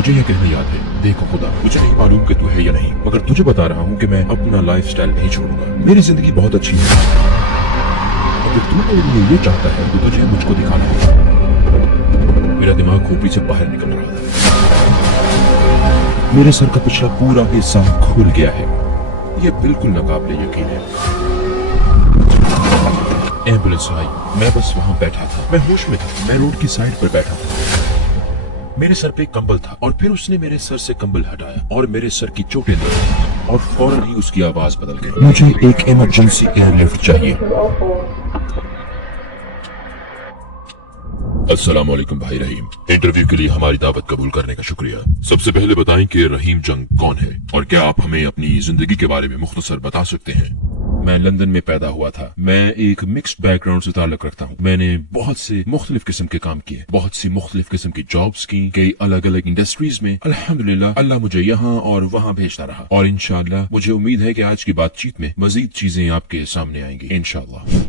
मुझे ये कहना याद है, देखो खुदा, मुझे नहीं मालूम कि तू है या नहीं, मगर तुझे बता रहा हूँ कि मैं अपना लाइफस्टाइल नहीं छोड़ूंगा। मेरी जिंदगी बहुत अच्छी है। अगर तू मेरे लिए ये चाहता है तो तुझे मुझको दिखाना होगा। मेरा दिमाग खोपड़ी से बाहर निकल रहा था। मेरे सर का पिछला पूरा हिस्सा खुल गया है। ये बिल्कुल नाकाबिले यकीन है। एम्बुलेंस आई, मैं बस वहां बैठा था। मैं होश में था। मैं रोड की साइड पर बैठा था। मेरे सर पे कंबल था और फिर उसने मेरे सर से कंबल हटाया और मेरे सर की चोटें दी और फौरन ही उसकी आवाज बदल गई। मुझे एक इमरजेंसी एयरलिफ्ट चाहिए। अस्सलाम वालेकुम भाई रहीम, इंटरव्यू के लिए हमारी दावत कबूल करने का शुक्रिया। सबसे पहले बताएं कि रहीम जंग कौन है और क्या आप हमें अपनी जिंदगी के बारे में मुख्तसर बता सकते हैं। मैं लंदन में पैदा हुआ था। मैं एक मिक्स्ड बैकग्राउंड से ताल्लुक रखता हूँ। मैंने बहुत से मुख्तलिफ किस्म के काम किए, बहुत सी मुख्तलिफ किस्म की जॉब्स की, कई अलग अलग इंडस्ट्रीज में। अल्हम्दुलिल्लाह अल्लाह मुझे यहाँ और वहाँ भेजता रहा और इंशाअल्लाह मुझे उम्मीद है कि आज की बातचीत में मजीद चीजें आपके सामने आएंगी इंशाअल्लाह।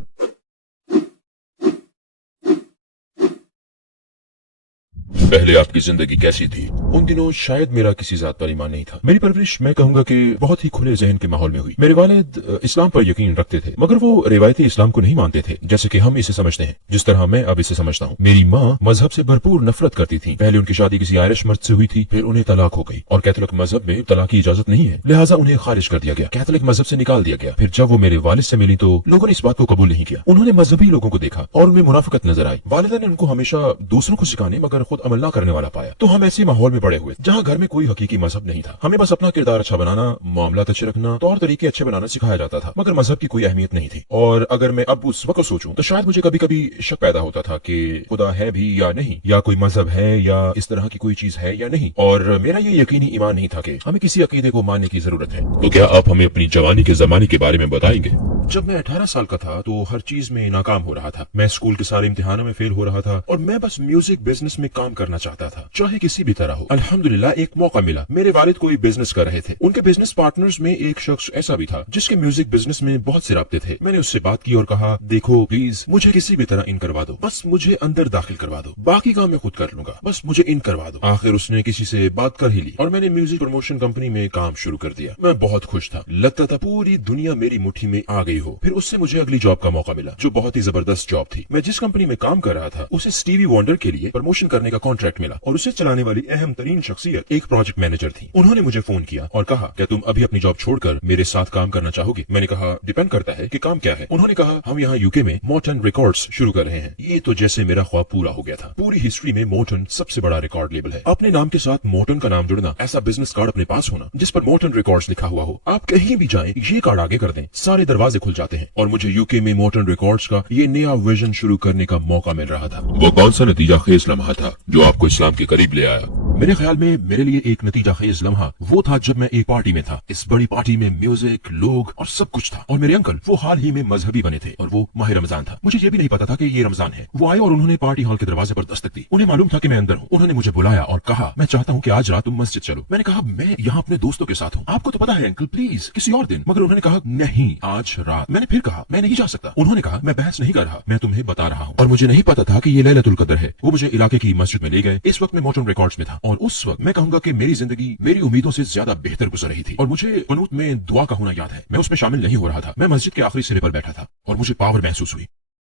पहले आपकी जिंदगी कैसी थी? उन दिनों शायद मेरा किसी जात पर ईमान नहीं था। मेरी परवरिश मैं कहूंगा कि बहुत ही खुले जहन के माहौल में हुई। मेरे वालिद इस्लाम पर यकीन रखते थे, मगर वो रिवायती इस्लाम को नहीं मानते थे जैसे कि हम इसे समझते हैं, जिस तरह मैं अब इसे समझता हूँ। मेरी माँ मजहब से भरपूर नफरत करती थी। पहले उनकी शादी किसी आयरिश मर्द से हुई थी, फिर उन्हें तलाक हो गई और कैथोलिक मजहब में तलाक की इजाजत नहीं है, लिहाजा उन्हें खारिज कर दिया गया, कैथोलिक मजहब से निकाल दिया गया। फिर जब वो मेरे वालिद से मिली तो लोगों ने इस बात को कबूल नहीं किया। उन्होंने मजहबी लोगों को देखा और उनमें मुनाफिकत नजर आई। वालिदा ने उनको हमेशा दूसरों को सिखाने मगर खुद अमल न करने वाला पाया। तो हम ऐसे माहौल में बड़े हुए जहाँ घर में कोई हकीकी मजहब नहीं था। हमें बस अपना किरदार अच्छा बनाना, मामला अच्छे रखना, तौर तरीके अच्छे बनाना सिखाया जाता था, मगर मजहब की कोई अहमियत नहीं थी। और अगर मैं अब उस वक्त सोचूं तो शायद मुझे कभी कभी शक पैदा होता था कि खुदा है भी या नहीं, या कोई मजहब है या इस तरह की कोई चीज है या नहीं। और मेरा ये यकीनी ईमान नहीं था कि हमें किसी अकीदे को मानने की जरूरत है। तो क्या आप हमें अपनी जवानी के जमाने के बारे में बताएंगे? जब मैं 18 साल का था तो हर चीज में नाकाम हो रहा था। मैं स्कूल के सारे इम्तिहानों में फेल हो रहा था और मैं बस म्यूजिक बिजनेस में काम करना चाहता था, चाहे किसी भी तरह हो। अल्हम्दुलिल्लाह एक मौका मिला। मेरे वालिद कोई बिजनेस कर रहे थे। उनके बिजनेस पार्टनर्स में एक शख्स ऐसा भी था जिसके म्यूजिक बिजनेस में बहुत से राब्ते थे। मैंने उससे बात की और कहा, देखो प्लीज मुझे किसी भी तरह इन करवा दो, बस मुझे अंदर दाखिल करवा दो, बाकी काम मैं खुद कर लूंगा, बस मुझे इन करवा दो। आखिर उसने किसी से बात कर ही ली और मैंने म्यूजिक प्रमोशन कंपनी में काम शुरू कर दिया। मैं बहुत खुश था, लगता था पूरी दुनिया मेरी मुट्ठी में आ गई हो। फिर उससे मुझे अगली जॉब का मौका मिला जो बहुत ही जबरदस्त जॉब थी। मैं जिस कंपनी में काम कर रहा था उसे स्टीवी वंडर के लिए प्रमोशन करने का कॉन्ट्रैक्ट मिला और उसे चलाने वाली अहम तरीन शख्सियत एक प्रोजेक्ट मैनेजर थी। उन्होंने मुझे फोन किया और कहा, क्या तुम अभी अपनी जॉब छोड़कर मेरे साथ काम करना चाहोगे? मैंने कहा, डिपेंड करता है कि काम क्या है। उन्होंने कहा, हम यहाँ यूके में मोटन रिकॉर्ड्स शुरू कर रहे हैं। ये तो जैसे मेरा ख्वाब पूरा हो गया था। पूरी हिस्ट्री में मोटन सबसे बड़ा रिकॉर्ड लेबल है। अपने नाम के साथ मोटन का नाम जुड़ना, ऐसा बिजनेस कार्ड अपने पास होना जिस पर मोटन रिकॉर्ड्स लिखा हुआ हो, आप कहीं भी जाएं ये कार्ड आगे कर दें, सारे दरवाजे खुल जाते हैं। और मुझे यूके में मोटन रिकॉर्ड्स का ये नया विजन शुरू करने का मौका मिल रहा था। वो कौन सा नतीजा खेज लम्हा था जो आपको इस्लाम के करीब ले आया? मेरे ख्याल में मेरे लिए एक नतीजा खेज लम्हा वो था जब मैं एक पार्टी में था। इस बड़ी पार्टी में म्यूजिक, लोग और सब कुछ था और मेरे अंकल वो हाल ही में मजहबी बने थे और वो माह रमजान था। मुझे ये भी नहीं पता था कि ये रमजान है। वो आए और उन्होंने पार्टी हॉल के दरवाजे पर दस्तक दी। उन्हें मालूम था कि मैं अंदर हूँ। उन्होंने मुझे बुलाया और कहा, मैं चाहता हूँ कि आज रात तुम मस्जिद चलो। मैंने कहा, मैं यहाँ अपने दोस्तों के साथ हूँ, आपको तो पता है अंकल, प्लीज किसी और दिन। मगर उन्होंने कहा, नहीं आज रात। मैंने फिर कहा, मैं नहीं जा सकता। उन्होंने कहा, मैं बहस नहीं कर रहा, मैं तुम्हें बता रहा हूँ। और मुझे नहीं पता था कि ये लैलतुल कदर है। वो मुझे इलाके की मस्जिद में ले गए। इस वक्त मैं मोटन रिकॉर्ड्स में था और उस वक्त मैं कहूंगा कि मेरी जिंदगी मेरी उम्मीदों से ज्यादा बेहतर गुजर रही थी। और मुझे कुनूत में दुआ का होना याद है। मैं उसमें शामिल नहीं हो रहा था। मैं मस्जिद के आखिरी सिरे पर बैठा था और मुझे पावर महसूस हुई।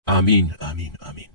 आमीन आमीन आमीन।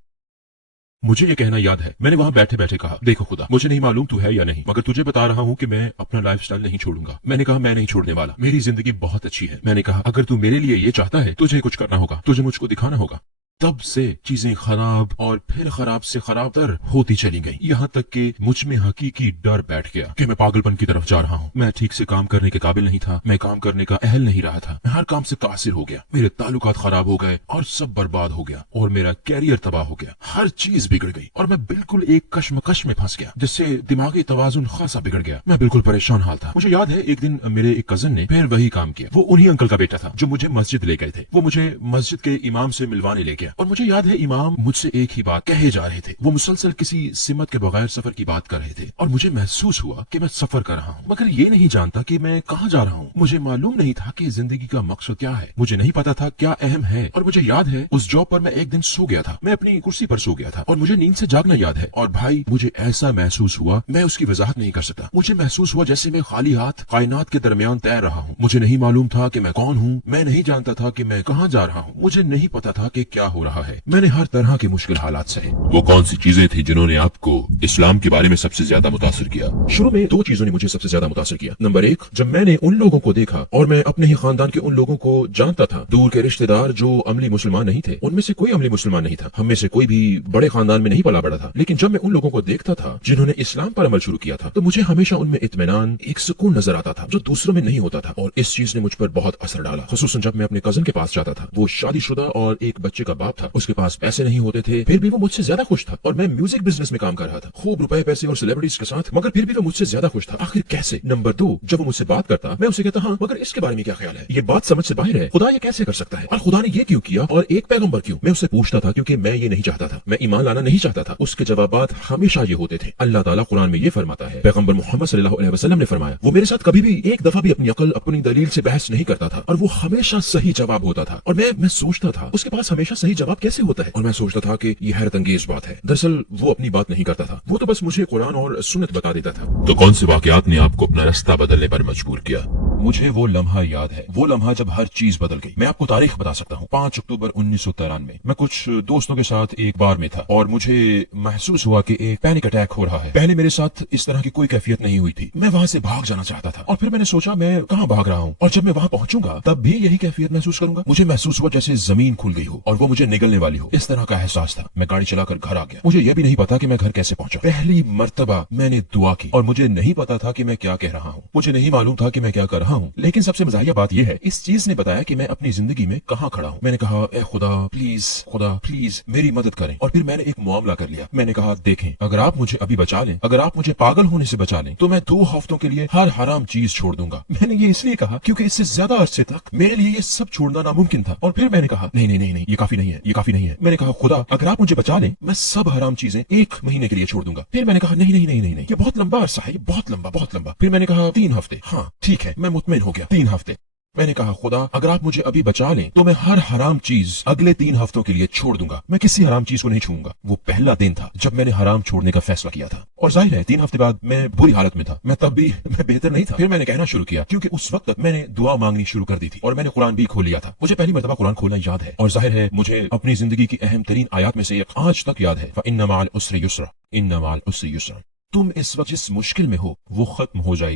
मुझे ये कहना याद है, मैंने वहां बैठे बैठे कहा, देखो खुदा, मुझे नहीं मालूम तू है या नहीं, मगर तुझे बता रहा हूँ कि मैं अपना लाइफस्टाइल नहीं छोड़ूंगा। मैंने कहा, मैं नहीं छोड़ने वाला, मेरी जिंदगी बहुत अच्छी है। मैंने कहा, अगर तू मेरे लिए ये चाहता है तुझे कुछ करना होगा, तुझे मुझको दिखाना होगा। तब से चीजें खराब और फिर खराब से खराब तर होती चली गई, यहाँ तक कि मुझ में हकीकी डर बैठ गया कि मैं पागलपन की तरफ जा रहा हूँ। मैं ठीक से काम करने के काबिल नहीं था, मैं काम करने का अहल नहीं रहा था, मैं हर काम से कासिर हो गया, मेरे ताल्लुकात खराब हो गए और सब बर्बाद हो गया और मेरा कैरियर तबाह हो गया। हर चीज बिगड़ गई और मैं बिल्कुल एक कश्मकश में फंस गया जिससे दिमागी तवाजुन खासा बिगड़ गया। मैं बिल्कुल परेशान हाल था। मुझे याद है एक दिन मेरे एक कजन ने फिर वही काम किया। वो उन्हीं अंकल का बेटा था जो मुझे मस्जिद ले गए थे। वो मुझे मस्जिद के इमाम से मिलवाने लेके کیا اور مجھے یاد ہے امام مجھ سے ایک ہی بات کہے جا رہے تھے. وہ مسلسل کسی سمت کے بغیر سفر کی بات کر رہے تھے اور مجھے محسوس ہوا کہ میں سفر کر رہا ہوں مگر یہ نہیں جانتا کہ میں کہاں جا رہا ہوں. مجھے معلوم نہیں تھا کہ زندگی کا مقصد کیا ہے. مجھے نہیں پتا تھا کیا اہم ہے. اور مجھے یاد ہے اس جاب پر میں ایک دن سو گیا تھا. میں اپنی کرسی پر سو گیا تھا اور مجھے نیند سے جاگنا یاد ہے. اور بھائی مجھے ایسا محسوس ہوا میں اس کی وضاحت نہیں کر سکتا. مجھے محسوس ہوا جیسے میں خالی ہاتھ کائنات کے درمیان تیر رہا ہوں. مجھے نہیں معلوم تھا کہ میں کون ہوں. میں نہیں جانتا تھا کہ میں کہاں جا رہا ہوں. مجھے نہیں پتا تھا کہ کیا ہو رہا ہے. میں نے ہر طرح کے مشکل حالات سہے. وہ کون سی چیزیں تھی جنہوں نے آپ کو اسلام کے بارے میں سب سے زیادہ متاثر کیا؟ شروع میں دو چیزوں نے مجھے سب سے زیادہ متاثر کیا. نمبر ایک، جب میں نے ان لوگوں کو دیکھا اور میں اپنے ہی خاندان کے ان لوگوں کو جانتا تھا، دور کے رشتہ دار جو عملی مسلمان نہیں تھے، ان میں سے کوئی عملی مسلمان نہیں تھا. ہم میں سے کوئی بھی بڑے خاندان میں نہیں پلا بڑا تھا، لیکن جب میں ان لوگوں کو دیکھتا تھا جنہوں نے اسلام پر عمل شروع کیا تھا تو مجھے ہمیشہ ان میں اطمینان، ایک سکون نظر آتا تھا جو دوسروں میں نہیں ہوتا تھا. اور اس چیز نے مجھ پر بہت اثر ڈالا، خصوصاً جب میں اپنے کزن کے پاس جاتا تھا. وہ شادی شدہ اور ایک بچے کا باپ تھا. اس کے پاس پیسے نہیں ہوتے تھے، پھر بھی وہ مجھ سے زیادہ خوش تھا. اور میں میوزک بزنس میں کام کر رہا تھا، خوب روپے پیسے اور سیلیبریٹیز کے ساتھ، مگر پھر بھی وہ مجھ سے زیادہ خوش تھا. آخر کیسے؟ نمبر دو، جب وہ مجھ سے بات کرتا میں اسے کہتا ہاں مگر اس کے بارے میں کیا خیال ہے، یہ بات سمجھ سے باہر ہے، خدا یہ کیسے کر سکتا ہے، اور خدا نے یہ کیوں کیا، اور ایک پیغمبر کیوں؟ میں اسے پوچھتا تھا کیونکہ میں یہ نہیں چاہتا تھا، میں ایمان لانا نہیں چاہتا تھا. اس کے جوابات ہمیشہ یہ ہوتے تھے، اللہ تعالیٰ قرآن میں یہ فرماتا ہے، پیغمبر محمد صلی اللہ علیہ وسلم نے فرمایا. وہ میرے ساتھ کبھی بھی ایک دفعہ بھی اپنی عقل، اپنی دلیل سے بحث نہیں کرتا تھا، اور وہ ہمیشہ صحیح جواب ہوتا تھا. اور میں سوچتا تھا اس کے پاس ہمیشہ صحیح جواب کیسے ہوتا ہے، اور میں سوچتا تھا کہ یہ حیرت انگیز بات ہے. دراصل وہ اپنی بات نہیں کرتا تھا، وہ تو بس مجھے قرآن اور سنت بتا دیتا تھا. تو کون سے واقعات نے آپ کو اپنا رستہ بدلنے پر مجبور کیا؟ مجھے وہ لمحہ یاد ہے، وہ لمحہ جب ہر چیز بدل گئی. میں آپ کو تاریخ بتا سکتا ہوں. 5 اکتوبر 1993 میں کچھ دوستوں کے ساتھ ایک بار میں تھا اور مجھے محسوس ہوا کہ ایک پینک اٹیک ہو رہا ہے. پہلے میرے ساتھ اس طرح کی کوئی کیفیت نہیں ہوئی تھی. میں وہاں سے بھاگ جانا چاہتا تھا اور پھر میں نے سوچا میں کہاں بھاگ رہا ہوں، اور جب میں وہاں پہنچوں گا تب بھی یہی کیفیت محسوس کروں گا. مجھے محسوس ہوا جیسے زمین کھل گئی ہو اور وہ مجھے نگلنے والی ہو. اس طرح کا احساس تھا. میں گاڑی چلا کر گھر آ گیا. مجھے یہ بھی نہیں پتا کہ میں گھر کیسے پہنچا. پہلی مرتبہ میں نے دعا کی اور مجھے نہیں پتا تھا کہ میں کیا کہہ رہا ہوں. مجھے نہیں معلوم تھا کہ میں کیا کر رہا ہوں، لیکن سب سے مزاحیہ بات یہ ہے اس چیز نے بتایا کہ میں اپنی زندگی میں کہاں کھڑا ہوں. میں نے کہا اے خدا پلیز میری مدد کریں. اور پھر میں نے ایک معاملہ کر لیا. میں نے کہا دیکھیں، اگر آپ مجھے ابھی بچا لیں، اگر آپ مجھے پاگل ہونے سے بچا لیں تو میں 2 ہفتوں کے لیے ہر حرام چیز چھوڑ دوں گا. میں نے یہ اس لیے کہا کیونکہ اس سے زیادہ عرصے تک میرے لیے یہ سب چھوڑنا ناممکن تھا. اور پھر میں نے کہا نہیں یہ کافی نہیں ہے، یہ کافی نہیں ہے. میں نے کہا خدا اگر آپ مجھے بچا لیں میں سب حرام چیزیں 1 مہینے کے لیے چھوڑ دوں گا. پھر میں نے کہا نہیں یہ بہت لمبا عرصہ ہے، یہ بہت لمبا. پھر میں نے کہا 3 ہفتے. ہاں ٹھیک ہے، میں مطمئن ہو گیا 3 ہفتے. میں نے کہا خدا اگر آپ مجھے ابھی بچا لیں تو میں ہر حرام چیز اگلے 3 ہفتوں کے لیے چھوڑ دوں گا. میں کسی حرام چیز کو نہیں چھوؤں گا. وہ پہلا دن تھا جب میں نے حرام چھوڑنے کا فیصلہ کیا تھا. اور ظاہر ہے 3 ہفتے بعد میں بری حالت میں تھا. میں تب بھی بہتر نہیں تھا. پھر میں نے کہنا شروع کیا کیونکہ اس وقت تک میں نے دعا مانگنی شروع کر دی تھی اور میں نے قرآن بھی کھول لیا تھا. مجھے پہلی مرتبہ قرآن کھولنا یاد ہے اور ظاہر ہے مجھے اپنی زندگی کی اہم ترین آیات میں سے ایک آج تک یاد ہے، فَإِنَّ مَعَ الْعُسْرِ يُسْرًا إِنَّ مَعَ الْعُسْرِ يُسْرًا. تم اس وقت جس مشکل میں ہو وہ ختم ہو جائے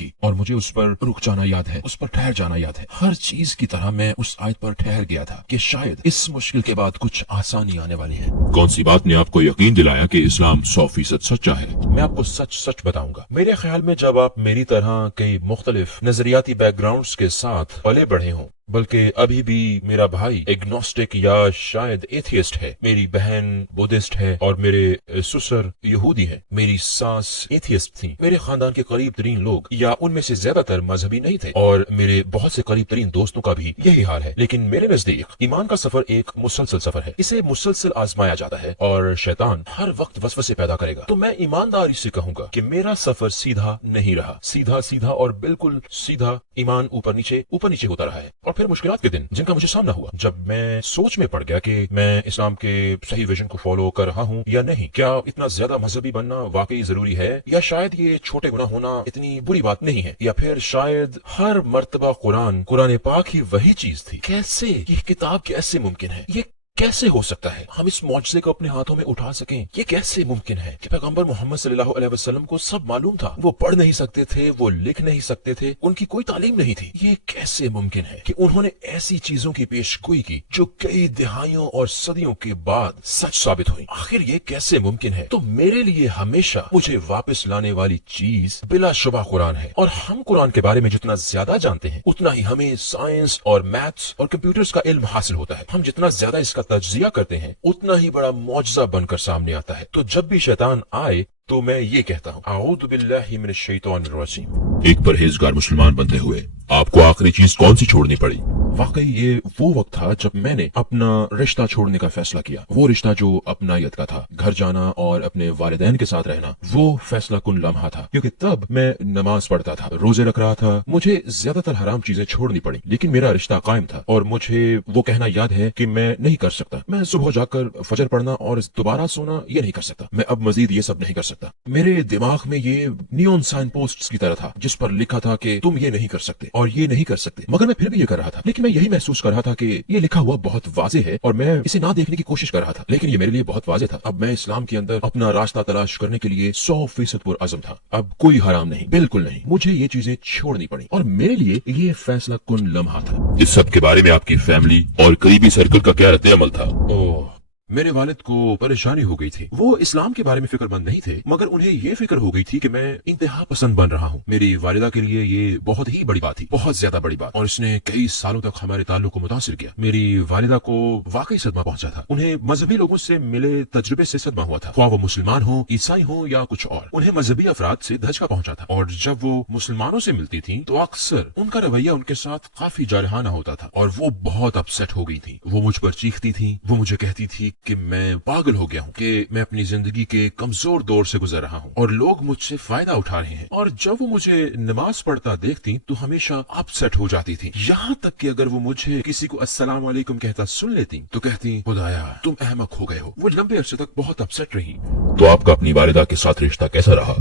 گی. اور مجھے اس پر رک جانا یاد ہے، اس پر ٹھہر جانا یاد ہے. ہر چیز کی طرح میں اس آیت پر ٹھہر گیا تھا کہ شاید اس مشکل کے بعد کچھ آسانی آنے والی ہے. کون سی بات نے آپ کو یقین دلایا کہ اسلام 100% سچا ہے؟ میں آپ کو سچ بتاؤں گا. میرے خیال میں جب آپ میری طرح کئی مختلف نظریاتی بیک گراؤنڈز کے ساتھ پلے بڑھے ہوں، بلکہ ابھی بھی میرا بھائی ایگنوسٹک یا شاید ایتھیسٹ ہے، میری بہن بودھسٹ ہے اور میرے سسر یہودی ہیں، میری ساس ایتھیسٹ تھیں، میرے خاندان کے قریب ترین لوگ یا ان میں سے زیادہ تر مذہبی نہیں تھے، اور میرے بہت سے قریب ترین دوستوں کا بھی یہی حال ہے. لیکن میرے نزدیک ایمان کا سفر ایک مسلسل سفر ہے. اسے مسلسل آزمایا جاتا ہے اور شیطان ہر وقت وسوسے پیدا کرے گا. تو میں ایمانداری سے کہوں گا کہ میرا سفر سیدھا نہیں رہا. سیدھا اور بالکل سیدھا ایمان اوپر نیچے ہوتا رہا ہے. اور پھر مشکلات کے دن جن کا مجھے سامنا ہوا جب میں سوچ میں پڑ گیا کہ میں اسلام کے صحیح ویژن کو فالو کر رہا ہوں یا نہیں. کیا اتنا زیادہ مذہبی بننا واقعی ضروری ہے، یا شاید یہ چھوٹے گناہ ہونا اتنی بری بات نہیں ہے، یا پھر شاید ہر مرتبہ قرآن پاک ہی وہی چیز تھی. کیسے یہ کتاب کیسے ممکن ہے، یہ کیسے ہو سکتا ہے ہم اس معجزے کو اپنے ہاتھوں میں اٹھا سکیں؟ یہ کیسے ممکن ہے کہ پیغمبر محمد صلی اللہ علیہ وسلم کو سب معلوم تھا، وہ پڑھ نہیں سکتے تھے، وہ لکھ نہیں سکتے تھے، ان کی کوئی تعلیم نہیں تھی. یہ کیسے ممکن ہے کہ انہوں نے ایسی چیزوں کی پیش گوئی کی جو کئی دہائیوں اور صدیوں کے بعد سچ ثابت ہوئی؟ آخر یہ کیسے ممکن ہے؟ تو میرے لیے ہمیشہ مجھے واپس لانے والی چیز بلا شبہ قرآن ہے. اور ہم قرآن کے بارے میں جتنا زیادہ جانتے ہیں اتنا ہی ہمیں سائنس اور میتھس اور کمپیوٹرز کا علم حاصل ہوتا ہے. ہم جتنا زیادہ اس کا تجزیہ کرتے ہیں اتنا ہی بڑا معجزہ بن کر سامنے آتا ہے. تو جب بھی شیطان آئے तो मैं ये कहता हूँ, आऊज़ु बिल्लाहि मिनश शैतानिर रजीम। एक परहेजगार मुसलमान बनते हुए आपको आखिरी चीज कौन सी छोड़नी पड़ी? वाकई ये वो वक्त था जब मैंने अपना रिश्ता छोड़ने का फैसला किया। वो रिश्ता जो अपनायत का था, घर जाना और अपने वालिदैन के साथ रहना, वो फैसला कुन लम्हा था। क्योंकि तब मैं नमाज पढ़ता था, रोजे रख रहा था, मुझे ज्यादातर हराम चीजें छोड़नी पड़ी, लेकिन मेरा रिश्ता कायम था। और मुझे वो कहना याद है कि मैं नहीं कर सकता, मैं सुबह जाकर फजर पढ़ना और दोबारा सोना ये नहीं कर सकता, मैं अब मजीद ये सब नहीं कर सकता। मेरे दिमाग में ये नियॉन साइन पोस्ट्स की तरह था जिस पर लिखा था कि तुम ये नहीं कर सकते और ये नहीं कर सकते, मगर मैं फिर भी ये कर रहा था। लेकिन मैं यही महसूस कर रहा था कि ये लिखा हुआ बहुत वाज़ेह है और मैं इसे ना देखने की कोशिश कर रहा था, लेकिन ये मेरे लिए बहुत वाज़ेह था। अब मैं इस्लाम के अंदर अपना रास्ता तलाश करने के लिए 100% पुरअज़म था। अब कोई हराम नहीं, बिल्कुल नहीं, मुझे ये चीजें छोड़नी पड़ी और मेरे लिए ये फैसला कुन लम्हा था। इस सब के बारे में आपकी फैमिली और करीबी सर्कल का क्या रद्द-ए-अमल था? ओह, मेरे वालिद को परेशानी हो गई थी। वो इस्लाम के बारे में फिक्रमंद नहीं थे, मगर उन्हें ये फिक्र हो गई थी कि मैं इंतहा पसंद बन रहा हूँ। मेरी वालिदा के लिए ये बहुत ही बड़ी बात थी, बहुत ज्यादा बड़ी बात, और इसने कई सालों तक हमारे ताल्लुक को मुतासिर किया। मेरी वालिदा को वाकई सदमा पहुंचा था। उन्हें मजहबी लोगों से मिले तजुर्बे से सदमा हुआ था, ख्वाह वो मुसलमान हो, ईसाई हो या कुछ और। उन्हें मजहबी अफराद से धचका पहुंचा था, और जब वो मुसलमानों से मिलती थी तो अक्सर उनका रवैया उनके साथ काफी जारहाना होता था, और वो बहुत अपसेट हो गई थी। वो मुझ पर चीखती थी, वो मुझे कहती थी कि मैं पागल हो गया हूँ, कि मैं अपनी जिंदगी के कमजोर दौर से गुजर रहा हूँ और लोग मुझसे फायदा उठा रहे हैं। और जब वो मुझे नमाज पढ़ता देखती तो हमेशा अपसेट हो जाती थी, यहाँ तक कि अगर वो मुझे किसी को अस्सलाम वालेकुम कहता सुन लेती तो कहती, खुदाया तुम अहमक हो गए हो। वो लंबे अरसे तक बहुत अपसेट रही। तो आपका अपनी वालिदा के साथ रिश्ता कैसा रहा?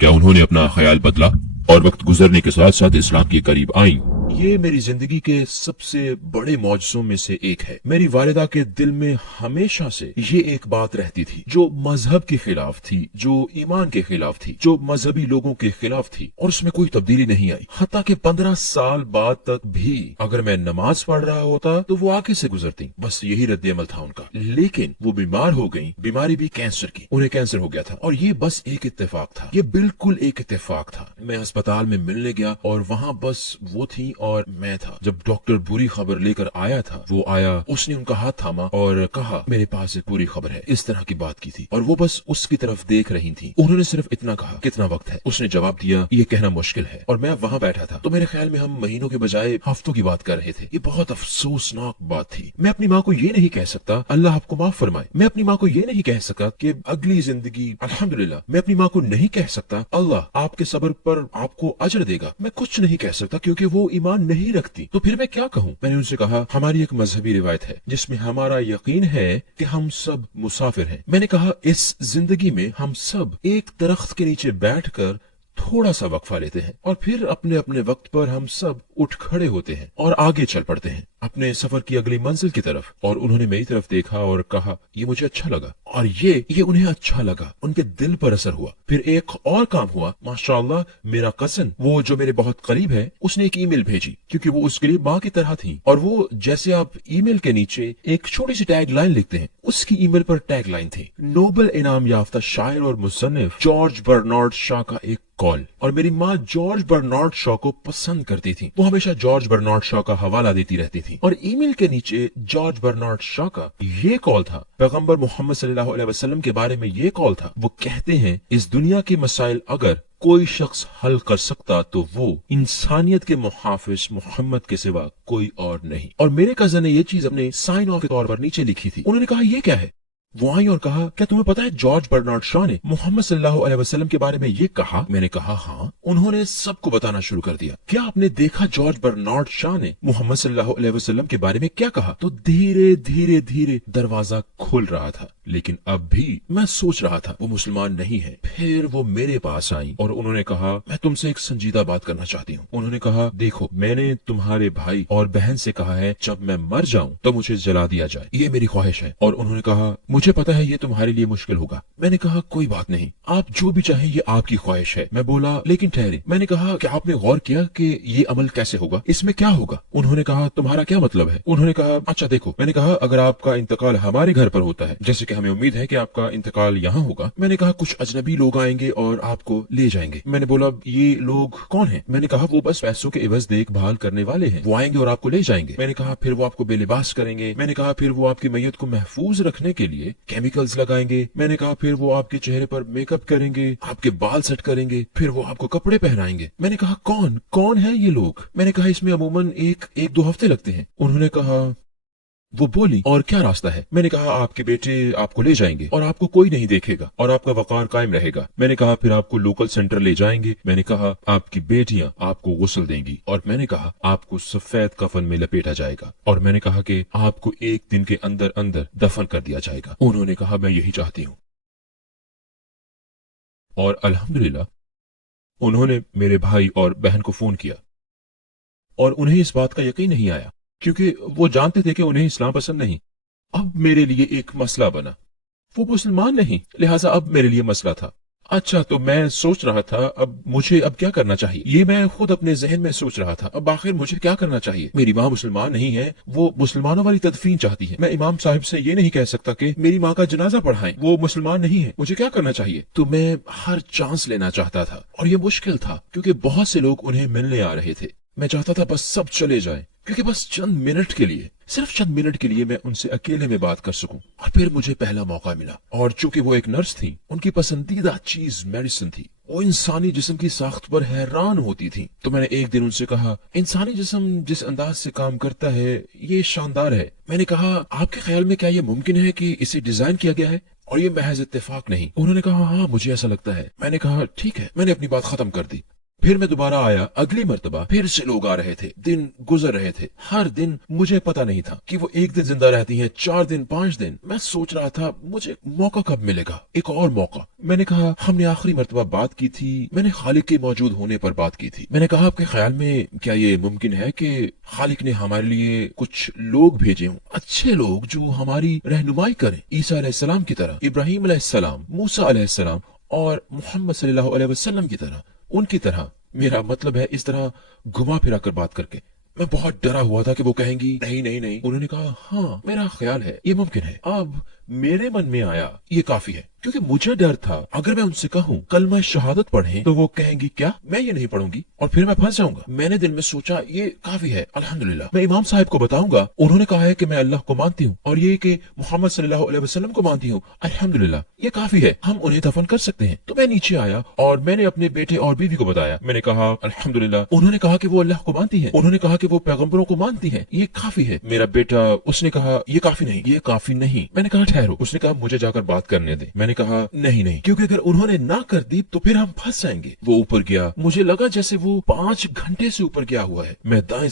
क्या उन्होंने अपना ख्याल बदला और वक्त गुजरने के साथ साथ इस्लाम के करीब आई? ये मेरी जिंदगी के सबसे बड़े मौजज़ों में से एक है। मेरी वालिदा के दिल में हमेशा से ये एक बात रहती थी जो मजहब के खिलाफ थी, जो ईमान के खिलाफ थी, जो मजहबी लोगों के खिलाफ थी, और उसमें कोई तब्दीली नहीं आई। हत्ता कि 15 साल बाद तक भी अगर मैं नमाज पढ़ रहा होता तो वो आगे से गुजरती। बस यही रद्द-ए-अमल था उनका। लेकिन वो बीमार हो गई, बीमारी भी कैंसर की। उन्हें कैंसर हो गया था और ये बस एक इत्तेफाक था, ये बिल्कुल एक इत्तेफाक था। मैं अस्पताल में मिलने गया और वहाँ बस वो थी और मैं था। जब डॉक्टर बुरी खबर लेकर आया था, वो आया, उसने उनका हाथ थामा और कहा, मेरे पास एक बुरी खबर है। इस तरह की बात की थी और वो बस उसकी तरफ देख रही थी। उन्होंने सिर्फ इतना कहा, कितना वक्त है? उसने जवाब दिया, ये कहना मुश्किल है। और मैं वहाँ बैठा था तो मेरे ख्याल में हम महीनों के बजाय हफ्तों की बात कर रहे थे। ये बहुत अफसोसनाक बात थी। मैं अपनी माँ को ये नहीं कह सकता अल्लाह आपको माफ फरमाए। मैं अपनी माँ को ये नहीं कह सका कि अगली जिंदगी अल्हम्दुलिल्लाह। मैं अपनी माँ को नहीं कह सकता अल्लाह आपके सब्र पर आपको अजर देगा। मैं कुछ नहीं कह सकता क्योंकि वो ईमान नहीं रखती। तो फिर मैं क्या कहूँ? मैंने उनसे कहा, हमारी एक मजहबी रिवायत है जिसमें हमारा यकीन है कि हम सब मुसाफिर हैं। मैंने कहा, इस जिंदगी में हम सब एक दरख्त के नीचे बैठकर थोड़ा सा वक्फा लेते हैं और फिर अपने अपने वक्त पर हम सब उठ खड़े होते हैं और आगे चल पड़ते हैं अपने सफर की अगली मंजिल की तरफ। और उन्होंने मेरी तरफ देखा और कहा, ये मुझे अच्छा लगा। और ये उन्हें अच्छा लगा, उनके दिल पर असर हुआ। फिर एक और काम हुआ, माशाअल्लाह, मेरा कजन, वो जो मेरे बहुत करीब है, उसने एक ईमेल भेजी क्योंकि वो उसके लिए माँ की तरह थी। और वो जैसे आप ईमेल के नीचे एक छोटी सी टैग लाइन लिखते हैं, उसकी ईमेल पर टैग लाइन थी, नोबल इनाम याफ्ता शायर और मुसन्निफ जॉर्ज बर्नार्ड शॉ का एक कॉल। और मेरी माँ जॉर्ज बर्नार्ड शॉ को पसंद करती थी। वो हमेशा जॉर्ज बर्नार्ड शॉ का हवाला देती रहती थी और ईमेल के नीचे जॉर्ज बर्नार्ड शॉ का ये कॉल था। पैगंबर मोहम्मद सल्लल्लाहु अलैहि वसल्लम के बारे में ये कॉल था। वो कहते हैं, इस दुनिया के मसाइल अगर कोई शख्स हल कर सकता तो वो इंसानियत के मुहाफिज मोहम्मद के सिवा कोई और नहीं। और मेरे कजन ने ये चीज अपने साइन ऑफ के तौर पर नीचे लिखी थी। उन्होंने कहा, ये क्या है? वो आई और कहा, क्या तुम्हें पता है जॉर्ज बर्नार्ड शॉ ने मोहम्मद सल्लल्लाहु अलैहि वसल्लम के बारे में ये कहा? मैंने कहा, हाँ। उन्होंने सबको बताना शुरू कर दिया, क्या आपने देखा जॉर्ज बर्नार्ड शॉ ने मोहम्मद सल्लल्लाहु अलैहि वसल्लम के बारे में क्या कहा? तो धीरे धीरे धीरे दरवाजा खुल रहा था, लेकिन अब भी मैं सोच रहा था वो मुसलमान नहीं है। फिर वो मेरे पास आई और उन्होंने कहा, मैं तुमसे एक संजीदा बात करना चाहती हूँ। उन्होंने कहा, देखो, मैंने तुम्हारे भाई और बहन से कहा है जब मैं मर जाऊं तो मुझे जला दिया जाए, ये मेरी ख्वाहिश है। और उन्होंने कहा, मुझे पता है ये तुम्हारे लिए मुश्किल होगा। मैंने कहा, कोई बात नहीं, आप जो भी चाहें ये आपकी ख्वाहिश है। मैं बोला, लेकिन ठहरे। मैंने कहा, क्या आपने गौर किया कि ये अमल कैसे होगा, इसमें क्या होगा? उन्होंने कहा, तुम्हारा क्या मतलब है? उन्होंने कहा, अच्छा देखो। मैंने कहा, अगर आपका इंतकाल हमारे घर पर होता है, जैसे कि हमें उम्मीद है कि आपका इंतकाल यहाँ होगा। मैंने कहा कुछ अजनबी लोग आएंगे और आपको ले जाएंगे। मैंने बोला ये लोग कौन हैं? मैंने कहा वो बस पैसों के एवज देखभाल करने वाले हैं, वो आएंगे और आपको ले जाएंगे। मैंने कहा फिर वो आपको बेलिबास करेंगे। मैंने कहा फिर वो आपकी मैयत को महफूज रखने के लिए केमिकल्स लगाएंगे। मैंने कहा फिर वो आपके चेहरे पर मेकअप करेंगे, आपके बाल सेट करेंगे, फिर वो आपको कपड़े पहनाएंगे। मैंने कहा कौन कौन है ये लोग? मैंने कहा इसमें अमूमन एक दो हफ्ते लगते हैं। उन्होंने कहा, वो बोली और क्या रास्ता है? मैंने कहा आपके बेटे आपको ले जाएंगे और आपको कोई नहीं देखेगा और आपका वकार कायम रहेगा। मैंने कहा फिर आपको लोकल सेंटर ले जाएंगे। मैंने कहा आपकी बेटियां आपको गुस्ल देंगी और मैंने कहा आपको सफेद कफन में लपेटा जाएगा और मैंने कहा कि आपको एक दिन के अंदर अंदर दफन कर दिया जाएगा। उन्होंने कहा मैं यही चाहती हूँ। और अल्हम्दुलिल्लाह उन्होंने मेरे भाई और बहन को फोन किया और उन्हें इस बात का यकीन नहीं आया क्योंकि वो जानते थे कि उन्हें इस्लाम पसंद नहीं। अब मेरे लिए एक मसला बना, वो मुसलमान नहीं, लिहाजा अब मेरे लिए मसला था। अच्छा, तो मैं सोच रहा था अब मुझे अब क्या करना चाहिए, ये मैं खुद अपने जहन में सोच रहा था। अब आखिर मुझे क्या करना चाहिए? मेरी माँ मुसलमान नहीं है, वो मुसलमानों वाली तदफीन चाहती है। मैं इमाम साहब से ये नहीं कह सकता कि मेरी माँ का जनाजा पढ़ाएं, वो मुसलमान नहीं है। मुझे क्या करना चाहिए? तो मैं हर चांस लेना चाहता था और ये मुश्किल था क्योंकि बहुत से लोग उन्हें मिलने आ रहे थे। मैं चाहता था बस सब चले जाएं क्योंकि बस चंद मिनट के लिए, सिर्फ चंद मिनट के लिए मैं उनसे अकेले में बात कर सकूं। और फिर मुझे पहला मौका मिला और चूंकि वो एक नर्स थी, उनकी पसंदीदा चीज मेडिसिन थी। वो इंसानी जिस्म की साख्त पर हैरान होती थी। तो मैंने एक दिन उनसे कहा इंसानी जिस्म जिस अंदाज से काम करता है ये शानदार है। मैंने कहा आपके ख्याल में क्या ये मुमकिन है कि इसे डिजाइन किया गया है और ये महज इत्तेफाक नहीं? उन्होंने कहा हाँ मुझे ऐसा लगता है। मैंने कहा ठीक है। मैंने अपनी बात खत्म कर दी। फिर मैं दोबारा आया, अगली मर्तबा फिर से लोग आ रहे थे, दिन गुजर रहे थे। हर दिन मुझे पता नहीं था कि वो एक दिन जिंदा रहती हैं, 4 दिन 5 दिन। मैं सोच रहा था मुझे मौका कब मिलेगा, एक और मौका। मैंने कहा हमने आखिरी मर्तबा बात की थी, मैंने खालिक के मौजूद होने पर बात की थी। मैंने कहा आपके ख्याल में क्या ये मुमकिन है कि खालिक ने हमारे लिए कुछ लोग भेजे हों, अच्छे लोग जो हमारी रहनुमाई करें, ईसा अलैहिस्सलाम की तरह, इब्राहिम अलैहिस्सलाम, मूसा अलैहिस्सलाम और मोहम्मद सल्लल्लाहु अलैहि वसल्लम की तरह, उनकी तरह। मेरा मतलब है इस तरह घुमा फिरा कर बात करके। मैं बहुत डरा हुआ था कि वो कहेंगी नहीं नहीं नहीं। उन्होंने कहा हाँ मेरा ख्याल है ये मुमकिन है। अब मेरे मन में आया ये काफी है क्योंकि मुझे डर था अगर मैं उनसे कहूँ कलमा शहादत पढ़ें तो वो कहेंगी क्या मैं ये नहीं पढ़ूंगी और फिर मैं फंस जाऊंगा। मैंने दिल में सोचा ये काफी है, अल्हम्दुलिल्लाह मैं इमाम साहब को बताऊंगा। उन्होंने कहा है कि मैं अल्लाह को मानती हूँ और ये कि मोहम्मद सल्लल्लाहु अलैहि वसल्लम को मानती हूँ, अल्हम्दुलिल्लाह ये काफी है, हम उन्हें दफन कर सकते हैं। तो मैं नीचे आया और मैंने अपने बेटे और बीवी को बताया। मैंने कहा अल्हम्दुलिल्लाह। उन्होंने कहा कि वो अल्लाह को मानती है, उन्होंने कहा कि वो पैगम्बरों को मानती है, ये काफी है। मेरा बेटा उसने कहा ये काफी नहीं, ये काफी नहीं। मैंने कहा ठहरो। उसने कहा मुझे जाकर बात करने दे। मैंने कहा नहीं नहीं, क्योंकि अगर उन्होंने ना कर दी तो फिर हम फंस जाएंगे। वो ऊपर गया, मुझे लगा जैसे वो 5 घंटे से ऊपर गया हुआ है। मैं दाएं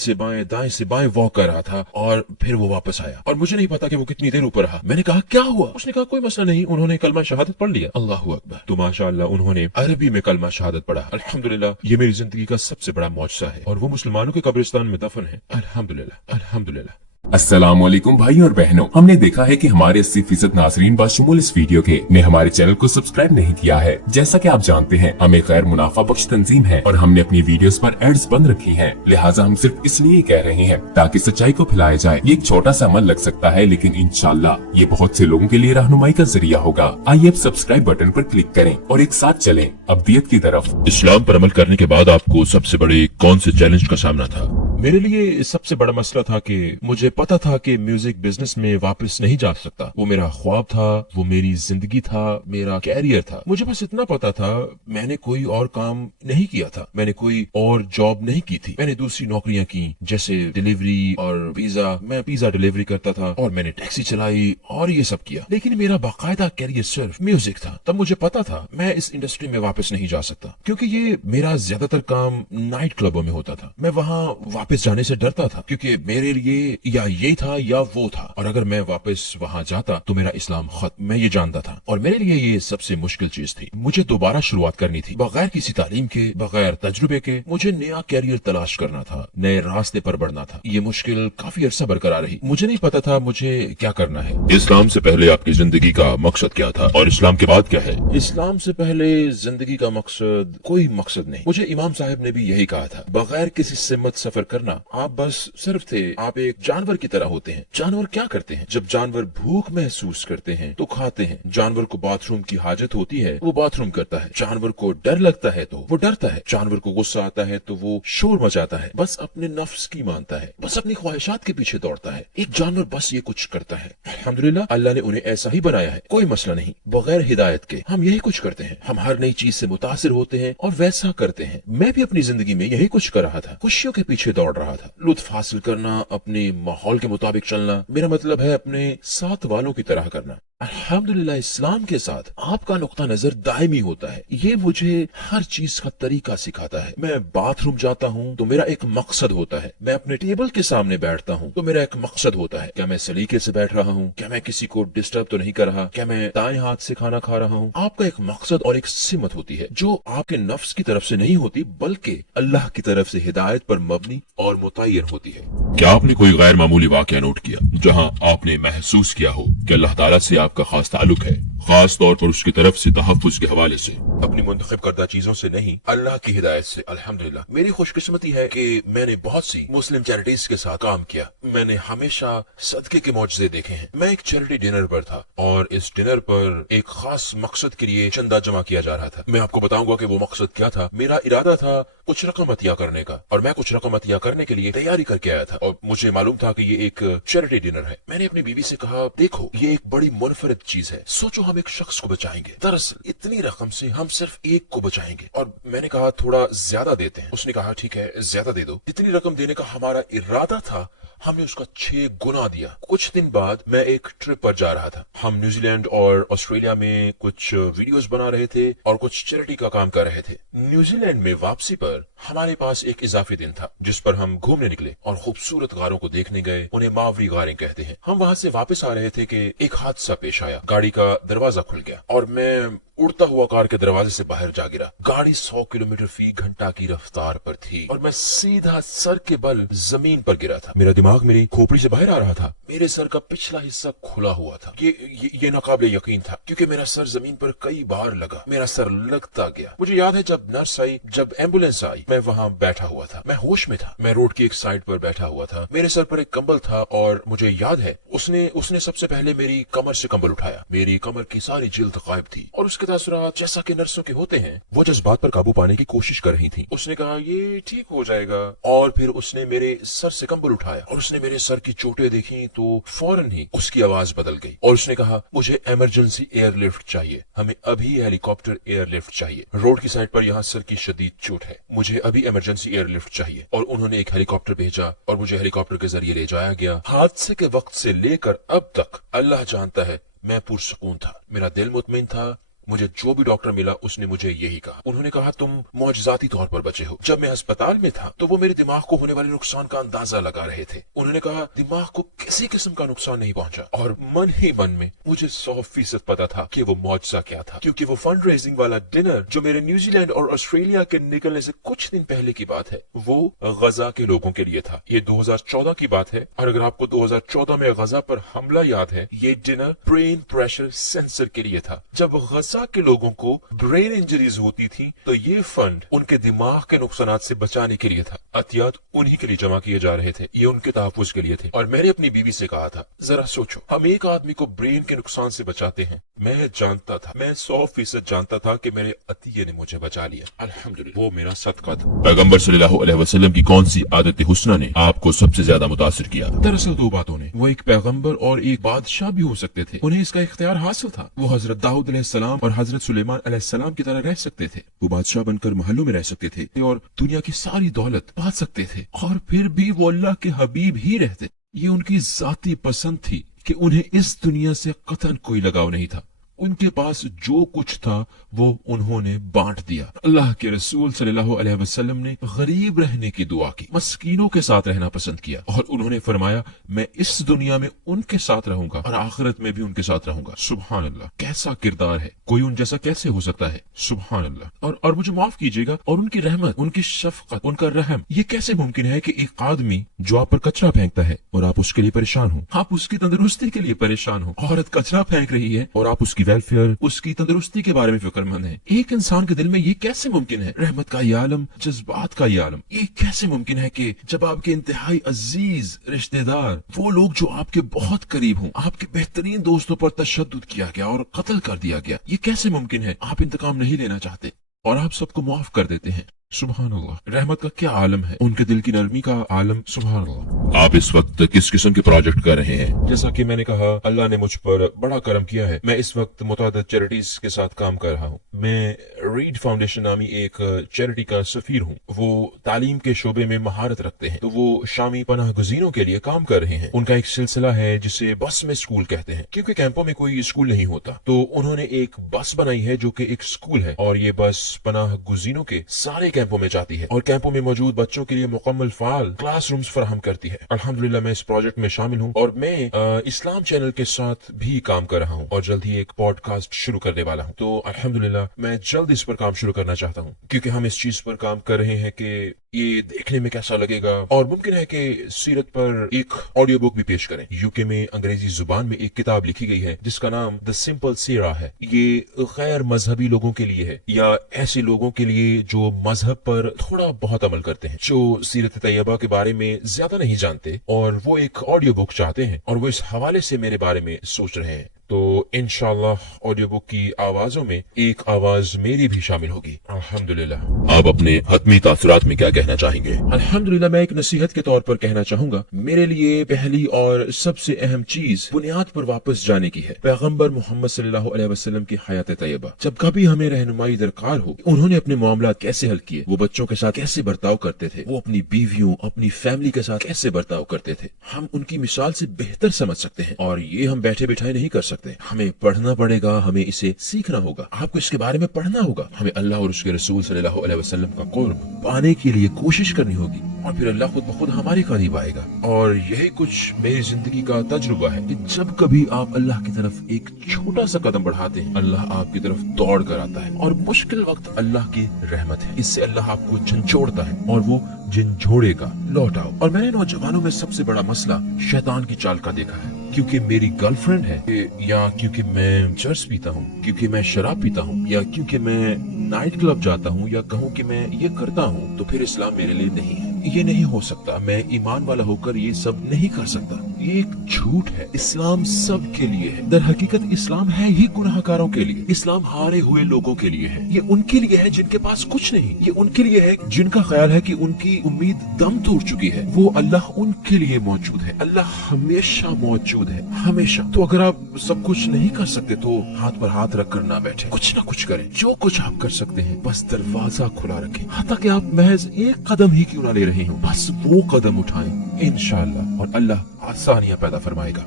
से बाएं वॉक कर रहा था और फिर वो वापस आया और मुझे नहीं पता कि वो कितनी देर ऊपर रहा। मैंने कहा क्या हुआ? उसने कहा कोई मसला नहीं, उन्होंने कलमा शहादत पढ़ लिया। अल्लाहू अकबर। तो माशाअल्लाह उन्होंने अरबी में कलमा शहादत पढ़ा। अल्हम्दुलिल्लाह ये मेरी जिंदगी का सबसे बड़ा मौजज़ा है और वो मुसलमानों के कब्रिस्तान में दफन है। अल्हम्दुलिल्लाह अल्हम्दुलिल्लाह। अस्सलाम वालेकुम भाई और बहनों, हमने देखा है कि हमारे 80% नाजरीन बाशुमूल इस वीडियो के ने हमारे चैनल को सब्सक्राइब नहीं किया है। जैसा कि आप जानते हैं हम एक गैर मुनाफा बख्श तंजीम है और हमने अपनी वीडियोस पर एड्स बंद रखी हैं। लिहाजा हम सिर्फ इसलिए कह रहे हैं ताकि सच्चाई को फैलाया जाए। ये एक छोटा सा अमल लग सकता है लेकिन इंशाल्लाह ये बहुत से लोगों के लिए रहनुमाई का जरिया होगा। आइए अब सब्सक्राइब बटन पर क्लिक करें और एक साथ चलें अब्दियत की तरफ। इस्लाम पर अमल करने के बाद आपको सबसे बड़े कौन से चैलेंज का सामना था? मेरे लिए सबसे बड़ा मसला था कि मुझे पता था कि म्यूजिक बिजनेस में वापस नहीं जा सकता। वो मेरा ख्वाब था, वो मेरी जिंदगी था, मेरा कैरियर था। मुझे बस इतना पता था, मैंने कोई और काम नहीं किया था, मैंने कोई और जॉब नहीं की थी। मैंने दूसरी नौकरियां की जैसे डिलीवरी और पिज्जा, मैं पिज्जा डिलीवरी करता था और मैंने टैक्सी चलाई और ये सब किया, लेकिन मेरा बाकायदा कैरियर सिर्फ म्यूजिक था। तब मुझे पता था मैं इस इंडस्ट्री में वापस नहीं जा सकता क्योंकि ये मेरा ज्यादातर काम नाइट क्लबों में होता था। मैं वहाँ वापस जाने से डरता था क्योंकि मेरे लिए या ये था या वो था और अगर मैं वापस वहाँ जाता तो मेरा इस्लाम खत्म, मैं ये जानता था और मेरे लिए ये सबसे मुश्किल चीज थी। मुझे दोबारा शुरुआत करनी थी बगैर किसी तालीम के, बगैर तजुर्बे के। मुझे नया कैरियर तलाश करना था, नए रास्ते पर बढ़ना था। ये मुश्किल काफी अरसा बरकरार रही। मुझे नहीं पता था मुझे क्या करना है। इस्लाम से पहले आपकी जिंदगी का मकसद क्या था और इस्लाम के बाद क्या है? इस्लाम से पहले जिंदगी का मकसद कोई मकसद नहीं। मुझे इमाम साहब ने भी यही कहा था, बगैर किसी सिमत सफर करना, आप बस सिर्फ थे, आप एक जानवर की तरह होते हैं। जानवर क्या करते हैं? जब जानवर भूख महसूस करते हैं तो खाते हैं। जानवर को बाथरूम की हाजत होती है, वो बाथरूम करता है। जानवर को डर लगता है तो वो डरता है। जानवर को गुस्सा आता है तो वो शोर मचाता है, बस अपने नफ्स की मानता है, बस अपनी ख्वाहिशात के पीछे दौड़ता है। एक जानवर बस ये कुछ करता है। अल्हम्दुलिल्लाह, अल्लाह ने उन्हें ऐसा ही बनाया है, कोई मसला नहीं। बगैर हिदायत के हम यही कुछ करते हैं। हम हर नई चीज से मुतासिर होते हैं और वैसा करते हैं। मैं भी अपनी जिंदगी में यही कुछ कर रहा था, खुशियों के पीछे दौड़ रहा था। लुत्फ हासिल करना, अपने माहौल के मुताबिक चलना, मेरा मतलब है अपने साथ वालों की तरह करना। अल्हम्दुलिल्लाह, इस्लाम के साथ आपका नुक्ता नजर दायमी होता है। ये मुझे हर चीज का तरीका सिखाता है। मैं बाथरूम जाता हूँ तो मेरा एक मकसद होता है। मैं अपने टेबल के सामने बैठता हूँ तो मेरा एक मकसद होता है। क्या मैं सलीके से बैठ रहा हूँ? क्या मैं किसी को डिस्टर्ब तो नहीं कर रहा? क्या मैं दाएं हाथ से खाना खा रहा हूँ? आपका एक मकसद और एक सिमत होती है जो आपके नफ्स की तरफ से नहीं होती, बल्कि अल्लाह की तरफ से हिदायत पर मबनी और मुतय्यन होती है। क्या आपने कोई गैर मामूली वाकया नोट किया जहां आपने महसूस किया हो कि अल्लाह ताला से आपका खास ताल्लुक है, खास तौर पर उसकी तरफ से तहफ्फुज के हवाले से? अपनी मुंतखब करदा चीजों से नहीं, अल्लाह की हिदायत से। अल्हम्दुलिल्लाह, मेरी खुशकिस्मती है कि मैंने बहुत सी मुस्लिम चैरिटीज के साथ काम किया। मैंने हमेशा सदके के मौजज़े देखे हैं। मैं एक चैरिटी डिनर पर था और इस डिनर पर एक खास मकसद के लिए चंदा जमा किया जा रहा था। मैं आपको बताऊंगा कि वो मकसद क्या था। मेरा इरादा था कुछ रकम अतिया करने का, और मैं कुछ रकम अतिया करने के लिए तैयारी करके आया था, और मुझे मालूम था कि ये एक चैरिटी डिनर है। मैंने अपनी बीवी से कहा, देखो ये एक बड़ी मुनफरिद चीज है, सोचो हम एक शख्स को बचाएंगे। दरअसल इतनी रकम से हम सिर्फ एक को बचाएंगे। और मैंने कहा थोड़ा ज्यादा देते हैं। उसने कहा ठीक है ज्यादा दे दो। जितनी रकम देने का हमारा इरादा था हमने उसका 6 गुना दिया। कुछ दिन बाद मैं एक ट्रिप पर जा रहा था। हम न्यूजीलैंड और ऑस्ट्रेलिया में कुछ वीडियोस बना रहे थे और कुछ चैरिटी का काम कर रहे थे। न्यूजीलैंड में वापसी पर हमारे पास एक इजाफी दिन था जिस पर हम घूमने निकले और खूबसूरत गारों को देखने गए। उन्हें मावरी गारें कहते हैं। हम वहां से वापस आ रहे थे कि एक हादसा पेश आया। गाड़ी का दरवाजा खुल गया और मैं उड़ता हुआ कार के दरवाजे से बाहर जा गिरा। गाड़ी 100 किलोमीटर फी घंटा की रफ्तार पर थी और मैं सीधा सर के बल जमीन पर गिरा था। मेरा दिमाग मेरी खोपड़ी से बाहर आ रहा था। मेरे सर का पिछला हिस्सा खुला हुआ था। ये नाकाबिले यकीन था क्योंकि मेरा सर जमीन पर कई बार लगा। मेरा सर लगता गया। मुझे याद है जब नर्स आई, जब एम्बुलेंस आई, मैं वहां बैठा हुआ था। मैं होश में था। मैं रोड की एक साइड पर बैठा हुआ था। मेरे सर पर एक कंबल था और मुझे याद है उसने सबसे पहले मेरी कमर से कंबल उठाया। मेरी कमर की सारी जिल्द गायब थी और उसके तासुरात जैसा कि नर्सों के होते हैं, वो जज्बात पर काबू पाने की कोशिश कर रही थी। उसने कहा ये ठीक हो जाएगा और फिर उसने मेरे सर से कंबल उठाया और उसने मेरे सर की चोटें देखी तो फौरन ही उसकी आवाज बदल गई और उसने कहा मुझे इमरजेंसी एयरलिफ्ट चाहिए, हमें अभी हेलीकॉप्टर एयरलिफ्ट चाहिए। रोड की साइड पर यहाँ सर की शदीद चोट है, मुझे अभी इमरजेंसी एयरलिफ्ट चाहिए। और उन्होंने एक हेलीकॉप्टर भेजा और मुझे हेलीकॉप्टर के जरिए ले जाया गया। हादसे के वक्त से लेकर अब तक अल्लाह जानता है मैं पुरसकून था। मेरा दिल मुतमिन था। मुझे जो भी डॉक्टर मिला उसने मुझे यही कहा। उन्होंने कहा तुम मौजजाती तौर पर बचे हो। जब मैं अस्पताल में था तो वो मेरे दिमाग को होने वाले नुकसान का अंदाजा लगा रहे थे। उन्होंने कहा दिमाग को किसी किस्म का नुकसान नहीं पहुंचा और मन ही मन में मुझे 100% पता था कि वो मौजजा क्या था, क्योंकि वो फंड रेजिंग वाला डिनर जो मेरे न्यूजीलैंड और ऑस्ट्रेलिया के निकलने से कुछ दिन पहले की बात है, वो गजा के लोगों के लिए था। ये 2014 की बात है और अगर आपको 2014 में गजा पर हमला याद है, ये डिनर ब्रेन प्रेशर सेंसर के लिए था। जब गजा के लोगों को ब्रेन इंजरीज होती थी तो ये फंड उनके दिमाग के नुकसानात से बचाने के लिए था। अतियात उन्हीं के लिए जमा किए जा रहे थे, ये उनके तहफ्फुज के लिए थे। और मैंने अपनी बीवी से कहा था जरा सोचो, हम एक आदमी को ब्रेन के नुकसान से बचाते हैं। मैं जानता था, मैं 100% जानता था कि मेरे अतिये ने मुझे बचा लिया। अल्हम्दुलिल्लाह, वो मेरा सदका था। पैगंबर सल्लल्लाहु अलैहि वसल्लम की कौन सी आदत हुस्ना ने आपको सबसे ज्यादा मुतासिर किया? दरअसल 2 बातों ने। वो एक पैगंबर और एक बादशाह भी हो सकते थे। उन्हें इसका इख्तियार हासिल था। वो हजरत दाऊद अलैहिस्सलाम और हजरत सुलेमान अलैहिस्सलाम की तरह रह सकते थे। वो बादशाह बनकर महलों में रह सकते थे और दुनिया की सारी दौलत पा सकते थे और फिर भी वो अल्लाह के हबीब ही रहते। ये उनकी जाती पसंद थी कि उन्हें इस दुनिया से कतन कोई लगाव नहीं था। उनके पास जो कुछ था वो उन्होंने बांट दिया। अल्लाह के रसूल सल्लल्लाहु अलैहि वसल्लम ने गरीब रहने की दुआ की, मस्कीनों के साथ रहना पसंद किया और उन्होंने फरमाया मैं इस दुनिया में उनके साथ रहूंगा और आखिरत में भी उनके साथ रहूंगा। सुभान अल्लाह, कैसा किरदार है, कोई उन जैसा कैसे हो सकता है। सुभान अल्लाह। और मुझे माफ कीजिएगा, और उनकी रहमत, उनकी शफकत, उनका रहम, ये कैसे मुमकिन है कि एक आदमी जो आप पर कचरा फेंकता है और आप उसके लिए परेशान हो, आप उसकी तंदुरुस्ती के लिए परेशान हो। औरत कचरा फेंक रही है और आप उसकी वेलफेयर, उसकी तंदुरुस्ती के बारे में फिक्रमंद हैं। एक इंसान के दिल में ये कैसे मुमकिन है? रहमत का ये आलम, जज्बात का ये आलम, ये कैसे मुमकिन है कि जब आपके इंतहाई अजीज रिश्तेदार, वो लोग जो आपके बहुत करीब हों, आपके बेहतरीन दोस्तों पर तशद्दुद किया गया और कत्ल कर दिया गया, ये कैसे मुमकिन है? आप इंतकाम नहीं लेना चाहते और आप सबको माफ कर देते हैं। सुभान अल्लाह, रहमत का क्या आलम है, उनके दिल की नरमी का आलम। सुभान अल्लाह। आप इस वक्त किस किस्म के प्रोजेक्ट कर रहे हैं? जैसा कि मैंने कहा, अल्लाह ने मुझ पर बड़ा करम किया है। मैं इस वक्त मुतादिद चैरिटीज के साथ काम कर रहा हूँ। मैं रीड फाउंडेशन नामी एक चैरिटी का सफीर हूँ। वो तालीम के शोबे में महारत रखते हैं, तो वो शामी पनाह गुज़ीरों के लिए काम कर रहे हैं। उनका एक सिलसिला है जिसे बस में स्कूल कहते हैं, क्योंकि कैंपों में कोई स्कूल नहीं होता, तो उन्होंने एक बस बनाई है जो कि एक स्कूल है, और ये बस पनाह गुज़ीरों के सारे कैंपों में जाती है और कैंपों में मौजूद बच्चों के लिए मुकम्मल फाल क्लासरूम्स फराहम करती है। अल्हम्दुलिल्लाह मैं इस प्रोजेक्ट में शामिल हूँ और मैं इस्लाम चैनल के साथ भी काम कर रहा हूँ और जल्द ही एक पॉडकास्ट शुरू करने वाला हूँ। तो अल्हम्दुलिल्लाह मैं जल्द इस पर काम शुरू करना चाहता हूँ, क्योंकि हम इस चीज पर काम कर रहे हैं कि ये देखने में कैसा लगेगा, और मुमकिन है कि सीरत पर एक ऑडियो बुक भी पेश करें। यूके में अंग्रेजी जुबान में एक किताब लिखी गई है जिसका नाम द सिंपल सीरा है। ये गैर मजहबी लोगों के लिए है, या ऐसे लोगों के लिए जो मजहब पर थोड़ा बहुत अमल करते हैं, जो सीरत तैयबा के बारे में ज्यादा नहीं जानते, और वो एक ऑडियो बुक चाहते हैं और वो इस हवाले से मेरे बारे में सोच रहे हैं। तो इंशाअल्लाह ऑडियो बुक की आवाजों में एक आवाज मेरी भी शामिल होगी। अल्हम्दुलिल्लाह। आप अपने हतमी तासुरात में क्या कहना चाहेंगे? अल्हम्दुलिल्लाह मैं एक नसीहत के तौर पर कहना चाहूंगा, मेरे लिए पहली और सबसे अहम चीज बुनियाद पर वापस जाने की है। पैगंबर मोहम्मद सल्लल्लाहु अलैहि वसल्लम की हयात तैयबा। जब कभी हमें रहनुमाई दरकार हो, उन्होंने अपने मामलात कैसे हल किए, वो बच्चों के साथ कैसे बर्ताव करते थे, वो अपनी बीवियों, अपनी फैमिली के साथ कैसे बर्ताव करते थे, हम उनकी मिसाल से बेहतर समझ सकते हैं। और ये हम बैठे बिठाए नहीं कर सकते, हमें पढ़ना पड़ेगा, हमें इसे सीखना होगा, आपको इसके बारे में पढ़ना होगा। हमें अल्लाह और उसके रसूल सल्लल्लाहु अलैहि वसल्लम का कुर्ब पाने के लिए कोशिश करनी होगी, और फिर अल्लाह खुद ब खुद हमारे करीब आएगा। और यही कुछ मेरी जिंदगी का तजुर्बा है कि जब कभी आप अल्लाह की तरफ एक छोटा सा कदम बढ़ाते हैं, अल्लाह आपकी तरफ दौड़ कर आता है, और मुश्किल वक्त अल्लाह की रहमत है, इससे अल्लाह आपको झंझोड़ता है और वो झंझोड़ेगा, लौट आओ। और मैंने नौजवानों में सबसे बड़ा मसला शैतान की चाल का देखा है, क्योंकि मेरी गर्लफ्रेंड है, या क्योंकि मैं चर्च पीता हूँ, क्योंकि मैं शराब पीता हूँ, या क्योंकि मैं नाइट क्लब जाता हूँ, या कहूँ कि मैं ये करता हूँ, तो फिर इस्लाम मेरे लिए नहीं है। ये नहीं हो सकता, मैं ईमान वाला होकर ये सब नहीं कर सकता। ये एक झूठ है। इस्लाम सब के लिए है। दर हकीकत इस्लाम है ही गुनाहगारों के लिए। इस्लाम हारे हुए लोगों के लिए है। ये उनके लिए है जिनके पास कुछ नहीं। ये उनके लिए है जिनका ख्याल है कि उनकी उम्मीद दम तोड़ चुकी है। वो अल्लाह उनके लिए मौजूद है। अल्लाह हमेशा मौजूद है, हमेशा। तो अगर आप सब कुछ नहीं कर सकते तो हाथ पर हाथ रख कर ना बैठे, कुछ ना कुछ करें। जो कुछ आप कर सकते हैं बस दरवाजा खुला रखें, हत्ता कि आप महज एक कदम ही क्यों ना ले रहे हो, बस वो कदम उठाएं इंशाअल्लाह, और अल्लाह आसानियां पैदा फरमाएगा।